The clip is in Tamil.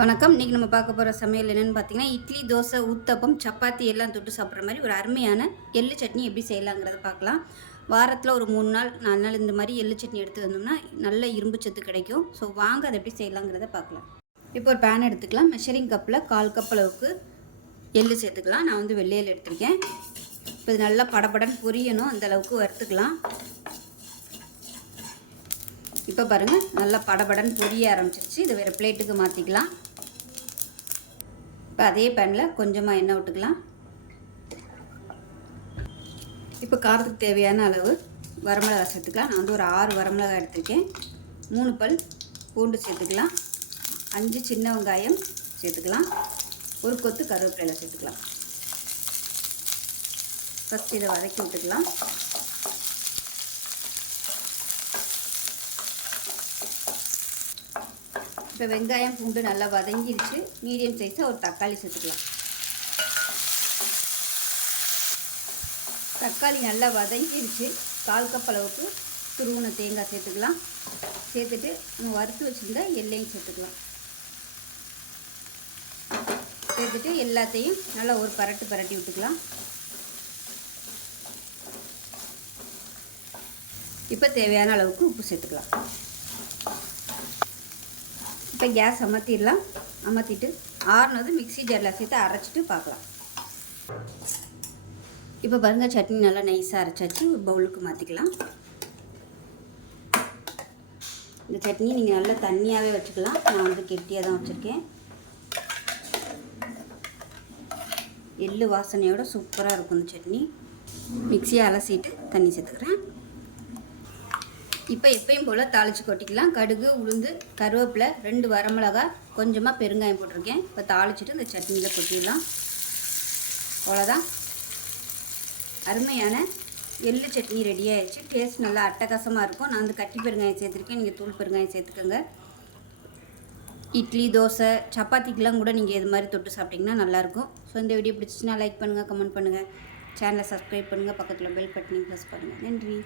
வணக்கம். இன்றைக்கி நம்ம பார்க்க போகிற சமையல் என்னென்னு பார்த்தீங்கன்னா, இட்லி, தோசை, ஊத்தப்பம், சப்பாத்தி எல்லாம் தொட்டு சாப்பிட்ற மாதிரி ஒரு அருமையான எள்ளு சட்னி எப்படி செய்யலாங்கிறத பார்க்கலாம். வாரத்தில் ஒரு 3 நாள் 4 நாள் இந்த மாதிரி எள்ளு சட்னி எடுத்து வந்தோம்னா நல்ல இரும்பு சத்து கிடைக்கும். ஸோ வாங்க அதை எப்படி செய்யலாங்கிறத பார்க்கலாம். இப்போ ஒரு பேன் எடுத்துக்கலாம். மெஷரிங் கப்பில் 1/4 கப் அளவுக்கு எள்ளு சேர்த்துக்கலாம். நான் வந்து வெள்ளை எள்ளு எடுத்திருக்கேன். இப்போ இது நல்லா படபடன்னு பொரியணும், அந்தளவுக்கு வறுத்துக்கலாம். இப்போ பாருங்கள், நல்லா படபடன்னு பொரிய ஆரம்பிச்சிருச்சு. இதை வேறு பிளேட்டுக்கு மாற்றிக்கலாம். இப்போ அதே பேனில் கொஞ்சமாக எண்ணெய் விட்டுக்கலாம். இப்போ காரத்துக்கு தேவையான அளவு வரமிளகாய் சேர்த்துக்கலாம். நான் வந்து ஒரு 6 வரமிளகாய் எடுத்துருக்கேன். 3 பல் பூண்டு சேர்த்துக்கலாம். 5 சின்ன வெங்காயம் சேர்த்துக்கலாம். ஒரு கொத்து கருவேப்பிலை சேர்த்துக்கலாம். ஃபஸ்ட் இதை வதக்கி விட்டுக்கலாம். இப்போ வெங்காயம் பூண்டு நல்லா வதங்கிருச்சு. மீடியம் சைஸாக ஒரு தக்காளி சேர்த்துக்கலாம். தக்காளி நல்லா வதங்கிருச்சு. 1/4 கப் அளவுக்கு துருவின தேங்காய் சேர்த்துக்கலாம். சேர்த்துட்டு நம்ம வறுத்து வச்சுருந்தா எள்ளையும் சேர்த்துக்கலாம். சேர்த்துட்டு எல்லாத்தையும் நல்லா ஒரு பரட்டி விட்டுக்கலாம். இப்போ தேவையான அளவுக்கு உப்பு சேர்த்துக்கலாம். இப்போ கேஸ் அமர்த்திடலாம். அமர்த்திட்டு ஆறுனது மிக்ஸி ஜாரில் சேர்த்து அரைச்சிட்டு பார்க்கலாம். இப்போ பாருங்கள், சட்னி நல்லா நைஸாக அரைச்சாச்சு. ஒரு பவுலுக்கு மாற்றிக்கலாம். இந்த சட்னி நீங்கள் நல்லா தண்ணியாகவே வச்சுக்கலாம். நான் வந்து கெட்டியாக தான் வச்சுருக்கேன். எள்ளு வாசனையோட சூப்பராக இருக்கும் இந்த சட்னி. மிக்ஸியை அலசிட்டு தண்ணி சேர்த்துக்கிறேன். இப்போ எப்பயும் போல் தாளித்து கொட்டிக்கலாம். கடுகு, உளுந்து, கருவேப்பிலை, 2 வரமிளகாய், கொஞ்சமாக பெருங்காயம் போட்டிருக்கேன். இப்போ தாளிச்சிட்டு இந்த சட்னியில் கொட்டிடலாம். அவ்வளோதான், அருமையான எள்ளு சட்னி ரெடி ஆகிடுச்சு. டேஸ்ட் நல்லா அட்டகாசமாக இருக்கும். நான் வந்து கட்டி பெருங்காயம் சேர்த்துருக்கேன். நீங்கள் தூள் பெருங்காயம் சேர்த்துக்கோங்க. இட்லி, தோசை, சப்பாத்திக்கெலாம் கூட நீங்கள் இது மாதிரி தொட்டு சாப்பிட்டிங்கன்னா நல்லாயிருக்கும். ஸோ இந்த வீடியோ பிடிச்சிச்சின்னா லைக் பண்ணுங்கள், கமெண்ட் பண்ணுங்கள், சேனலை சப்ஸ்கிரைப் பண்ணுங்கள், பக்கத்தில் பெல் பட்டனையும் ப்ரெஸ் பண்ணுங்கள். நன்றி.